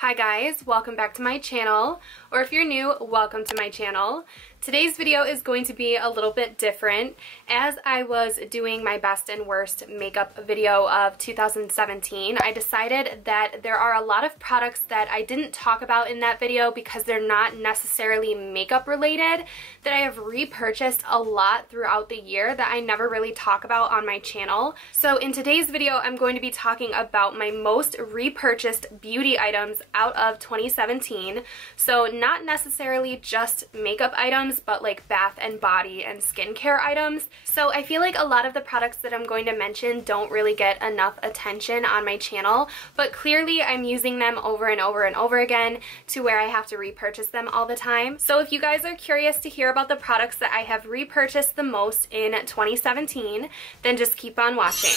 Hi guys, welcome back to my channel, or if you're new, welcome to my channel. Today's video is going to be a little bit different. As I was doing my best and worst makeup video of 2017, I decided that there are a lot of products that I didn't talk about in that video because they're not necessarily makeup related, that I have repurchased a lot throughout the year that I never really talk about on my channel. So in today's video, I'm going to be talking about my most repurchased beauty items out of 2017. So not necessarily just makeup items, but like bath and body and skincare items. So I feel like a lot of the products that I'm going to mention don't really get enough attention on my channel, but clearly I'm using them over and over and over again to where I have to repurchase them all the time. So if you guys are curious to hear about the products that I have repurchased the most in 2017, then just keep on watching.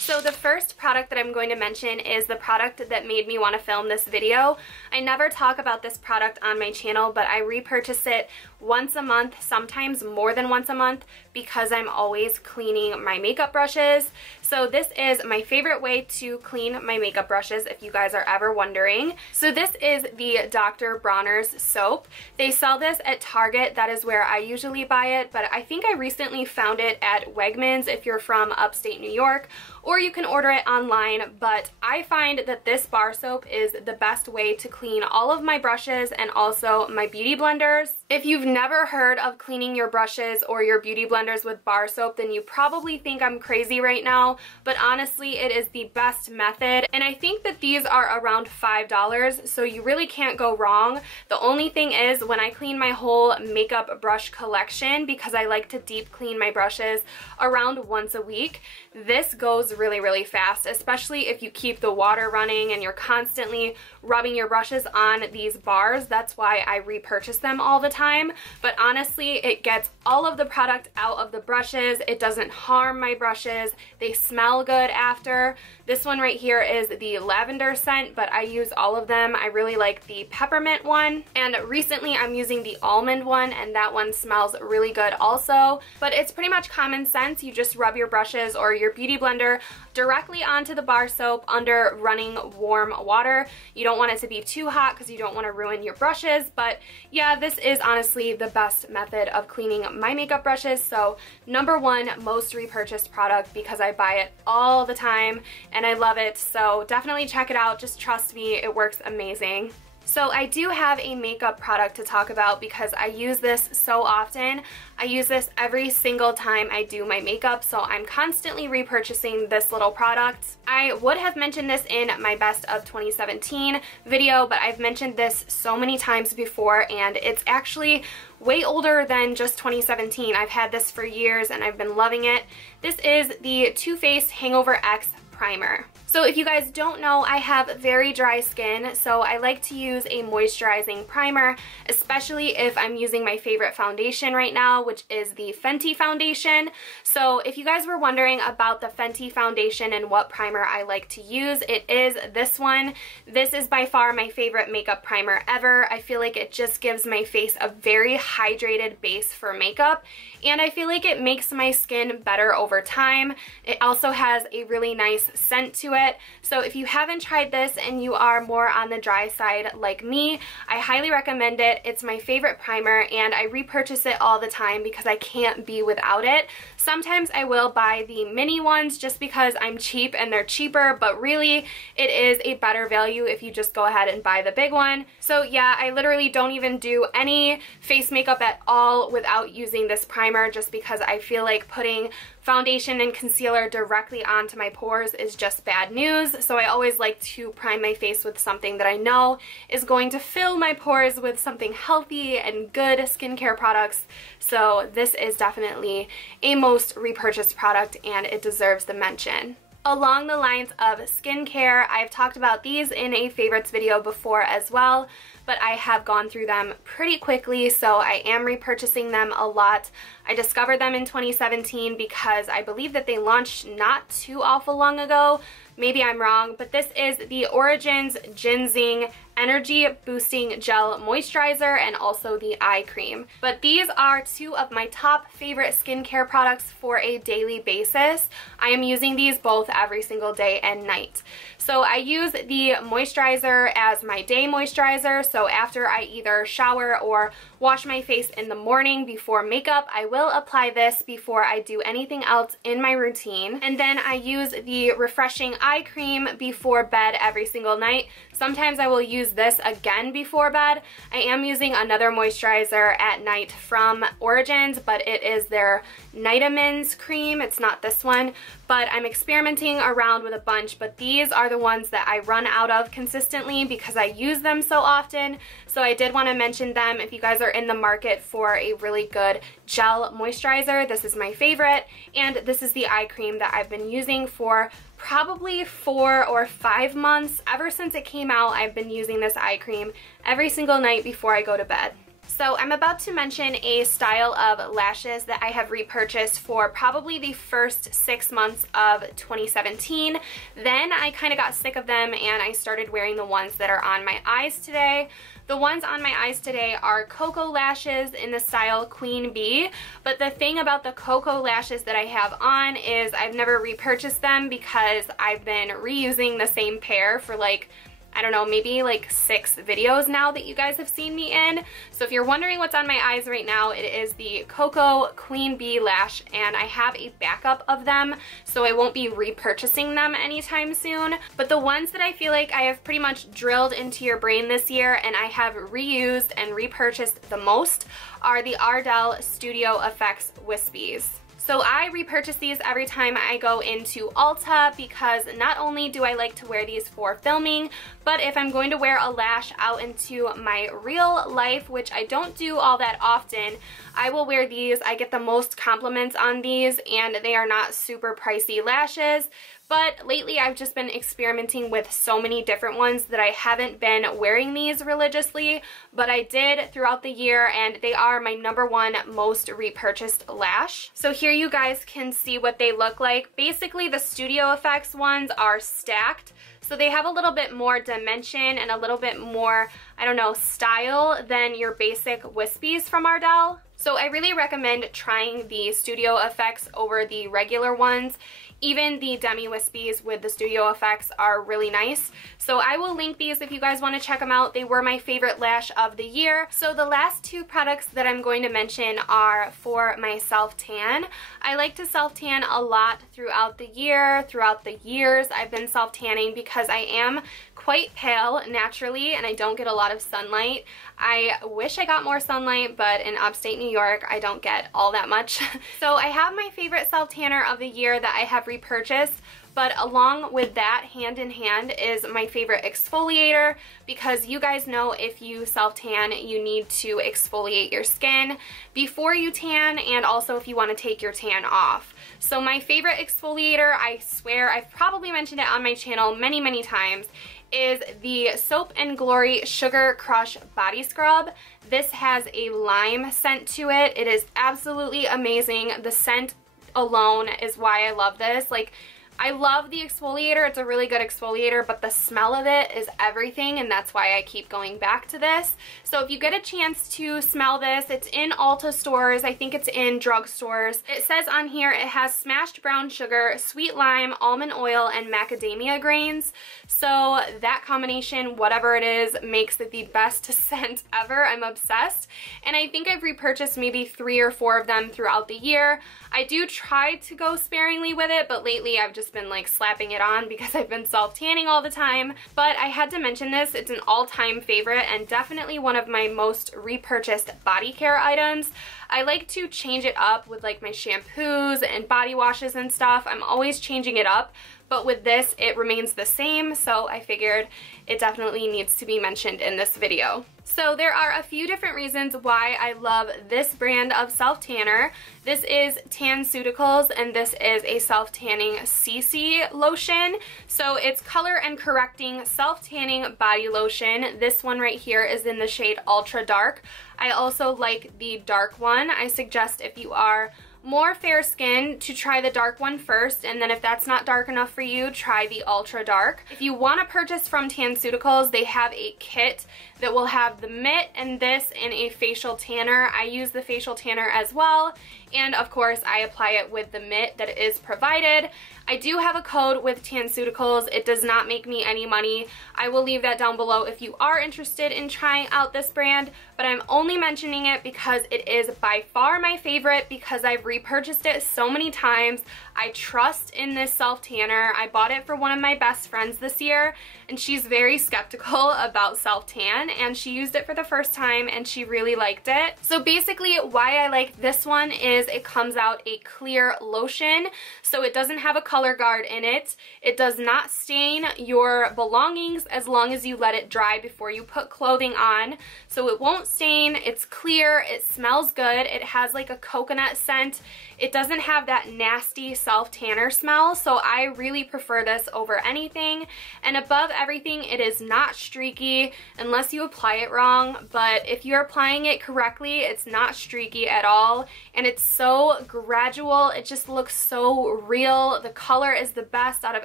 So the first product that I'm going to mention is the product that made me want to film this video. I never talk about this product on my channel, but I repurchase it once a month, sometimes more than once a month, because I'm always cleaning my makeup brushes. So this is my favorite way to clean my makeup brushes, if you guys are ever wondering. So this is the Dr. Bronners Soap. They sell this at Target. That is where I usually buy it, but I think I recently found it at Wegmans if you're from upstate New York, or you can order it online. But I find that this bar soap is the best way to clean all of my brushes and also my beauty blenders. If you've never heard of cleaning your brushes or your beauty blenders with bar soap, then you probably think I'm crazy right now, but honestly it is the best method, and I think that these are around $5, so you really can't go wrong. The only thing is, when I clean my whole makeup brush collection, because I like to deep clean my brushes around once a week, this goes really fast, especially if you keep the water running and you're constantly rubbing your brushes on these bars. That's why I repurchase them all the time. But honestly, it gets all of the product out of the brushes. It doesn't harm my brushes. They smell good after. This one right here is the lavender scent, but I use all of them. I really like the peppermint one, and recently I'm using the almond one, and that one smells really good also. But it's pretty much common sense. You just rub your brushes or your beauty blender directly onto the bar soap under running warm water. You don't want it to be too hot because you don't want to ruin your brushes, but yeah, this is honestly the best method of cleaning my makeup brushes. So #1 most repurchased product, because I buy it all the time and I love it. So definitely check it out. Just trust me, it works amazing. So I do have a makeup product to talk about because I use this so often. I use this every single time I do my makeup, so I'm constantly repurchasing this little product. I would have mentioned this in my best of 2017 video, but I've mentioned this so many times before, and it's actually way older than just 2017. I've had this for years and I've been loving it. This is the Too Faced Hangover X Primer. So if you guys don't know, I have very dry skin, so I like to use a moisturizing primer, especially if I'm using my favorite foundation right now, which is the Fenty foundation. So if you guys were wondering about the Fenty foundation and what primer I like to use, it is this one. This is by far my favorite makeup primer ever. I feel like it just gives my face a very hydrated base for makeup, and I feel like it makes my skin better over time. It also has a really nice scent to it. So if you haven't tried this and you are more on the dry side like me, I highly recommend it. It's my favorite primer and I repurchase it all the time because I can't be without it. Sometimes I will buy the mini ones just because I'm cheap and they're cheaper, but really it is a better value if you just go ahead and buy the big one. So yeah, I literally don't even do any face makeup at all without using this primer, just because I feel like putting foundation and concealer directly onto my pores is just bad news. So I always like to prime my face with something that I know is going to fill my pores with something healthy and good skincare products. So this is definitely a most repurchased product and it deserves the mention. Along the lines of skincare, I've talked about these in a favorites video before as well, but I have gone through them pretty quickly, so I am repurchasing them a lot. I discovered them in 2017 because I believe that they launched not too awful long ago. Maybe I'm wrong, but this is the Origins Ginseng Energy Boosting Gel Moisturizer and also the eye cream. But these are two of my top favorite skincare products for a daily basis. I am using these both every single day and night. So I use the moisturizer as my day moisturizer, so after I either shower or wash my face in the morning before makeup, I will apply this before I do anything else in my routine. And then I use the refreshing eye cream before bed every single night. Sometimes I will use this again before bed. I am using another moisturizer at night from Origins, but it is their Nitamins cream. It's not this one, but I'm experimenting around with a bunch, but these are the ones that I run out of consistently because I use them so often. So I did want to mention them if you guys are in the market for a really good gel moisturizer. This is my favorite, and this is the eye cream that I've been using for probably 4 or 5 months. Ever since it came out, I've been using this eye cream every single night before I go to bed. So I'm about to mention a style of lashes that I have repurchased for probably the first 6 months of 2017. Then I kind of got sick of them and I started wearing the ones that are on my eyes today. The ones on my eyes today are Cocoa lashes in the style Queen Bee, but the thing about the Cocoa lashes that I have on is I've never repurchased them because I've been reusing the same pair for like, I don't know, maybe like 6 videos now that you guys have seen me in. So if you're wondering what's on my eyes right now, it is the Cocoa Queen Bee lash, and I have a backup of them, so I won't be repurchasing them anytime soon. But the ones that I feel like I have pretty much drilled into your brain this year and I have reused and repurchased the most are the Ardell Studio Effects Wispies. So I repurchase these every time I go into Ulta because not only do I like to wear these for filming, but if I'm going to wear a lash out into my real life, which I don't do all that often, I will wear these. I get the most compliments on these, and they are not super pricey lashes. But lately I've just been experimenting with so many different ones that I haven't been wearing these religiously, but I did throughout the year, and they are my #1 most repurchased lash. So here you guys can see what they look like. Basically the Studio Effects ones are stacked, so they have a little bit more dimension and a little bit more, I don't know, style than your basic wispies from Ardell. So I really recommend trying the Studio Effects over the regular ones. Even the Demi Wispies with the Studio Effects are really nice. So I will link these if you guys want to check them out. They were my favorite lash of the year. So the last 2 products that I'm going to mention are for my self-tan. I like to self-tan a lot throughout the year, throughout the years I've been self-tanning, because I am quite pale naturally and I don't get a lot of sunlight. I wish I got more sunlight, but in upstate New York I don't get all that much. So I have my favorite self-tanner of the year that I have repurchased, but along with that, hand in hand, is my favorite exfoliator, because you guys know if you self-tan, you need to exfoliate your skin before you tan, and also if you want to take your tan off. So my favorite exfoliator, I swear I've probably mentioned it on my channel many, many times, is the Soap & Glory Sugar Crush Body Scrub. This has a lime scent to it. It is absolutely amazing. The scent alone is why I love this. Like, I love the exfoliator. It's a really good exfoliator, but the smell of it is everything, and that's why I keep going back to this. So if you get a chance to smell this, it's in Ulta stores. I think it's in drugstores. It says on here it has smashed brown sugar, sweet lime, almond oil, and macadamia grains. So that combination, whatever it is, makes it the best scent ever. I'm obsessed. And I think I've repurchased maybe 3 or 4 of them throughout the year. I do try to go sparingly with it, but lately I've just been like slapping it on because I've been self-tanning all the time. But I had to mention this. It's an all-time favorite and definitely one of my most repurchased body care items. I like to change it up with like my shampoos and body washes and stuff. I'm always changing it up, but with this it remains the same, so I figured it definitely needs to be mentioned in this video. So there are a few different reasons why I love this brand of SelfTanner. This is TanCeuticals, and this is a self-tanning CC lotion. So it's color and correcting self-tanning body lotion. This one right here is in the shade Ultra Dark. I also like the dark one. I suggest if you are more fair skin to try the dark one first, and then if that's not dark enough for you, try the ultra dark. If you want to purchase from TanCeuticals, they have a kit that will have the mitt and this and a facial tanner. I use the facial tanner as well, and of course I apply it with the mitt that is provided. I do have a code with TanCeuticals. It does not make me any money. I will leave that down below if you are interested in trying out this brand, but I'm only mentioning it because it is by far my favorite because I've repurchased it so many times. I trust in this self-tanner. I bought it for one of my best friends this year, and she's very skeptical about self-tan, and she used it for the first time and she really liked it. So basically why I like this one is it comes out a clear lotion, so it doesn't have a color guard in it. It does not stain your belongings as long as you let it dry before you put clothing on. So it won't stain, it's clear, it smells good, it has like a coconut scent. It doesn't have that nasty self-tanner smell, so I really prefer this over anything. And above everything, it is not streaky unless you apply it wrong, but if you're applying it correctly, it's not streaky at all, and it's so gradual. It just looks so real. The color is the best out of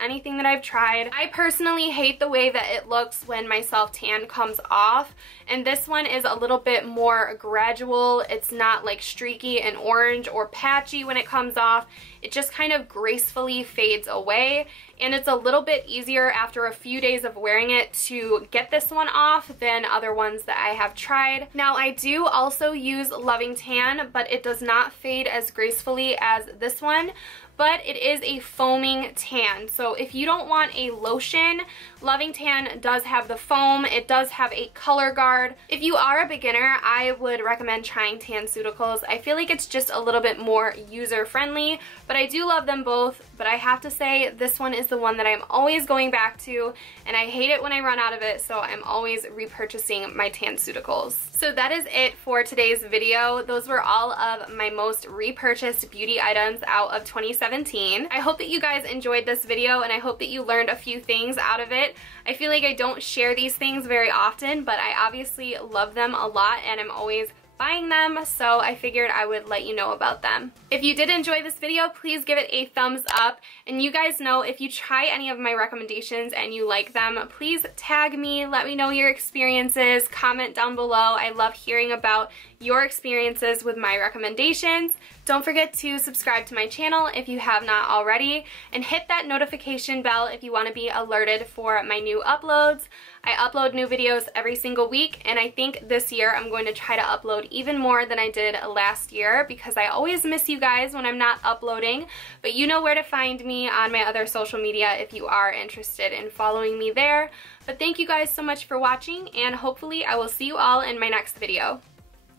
anything that I've tried. I personally hate the way that it looks when my self-tan comes off, and this one is a little bit more gradual. It's not like streaky and orange or patchy when it comes off. It just kind of gracefully fades away, and it's a little bit easier after a few days of wearing it to get this one off than other ones that I have tried. Now I do also use Loving Tan, but it does not fade as gracefully as this one, but it is a foaming tan. So if you don't want a lotion, Loving Tan does have the foam. It does have a color guard. If you are a beginner, I would recommend trying TanCeuticals. I feel like it's just a little bit more user-friendly, but I do love them both. But I have to say, this one is the one that I'm always going back to, and I hate it when I run out of it, so I'm always repurchasing my TanCeuticals. So that is it for today's video. Those were all of my most repurchased beauty items out of 2017. I hope that you guys enjoyed this video, and I hope that you learned a few things out of it. I feel like I don't share these things very often, but I obviously love them a lot, and I'm always buying them, so I figured I would let you know about them. If you did enjoy this video, please give it a thumbs up, and you guys know if you try any of my recommendations and you like them, please tag me, let me know your experiences, comment down below. I love hearing about your experiences with my recommendations. Don't forget to subscribe to my channel if you have not already, and hit that notification bell if you want to be alerted for my new uploads. I upload new videos every single week, and I think this year I'm going to try to upload even more than I did last year because I always miss you guys when I'm not uploading, but you know where to find me on my other social media if you are interested in following me there. But thank you guys so much for watching, and hopefully I will see you all in my next video.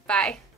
Bye.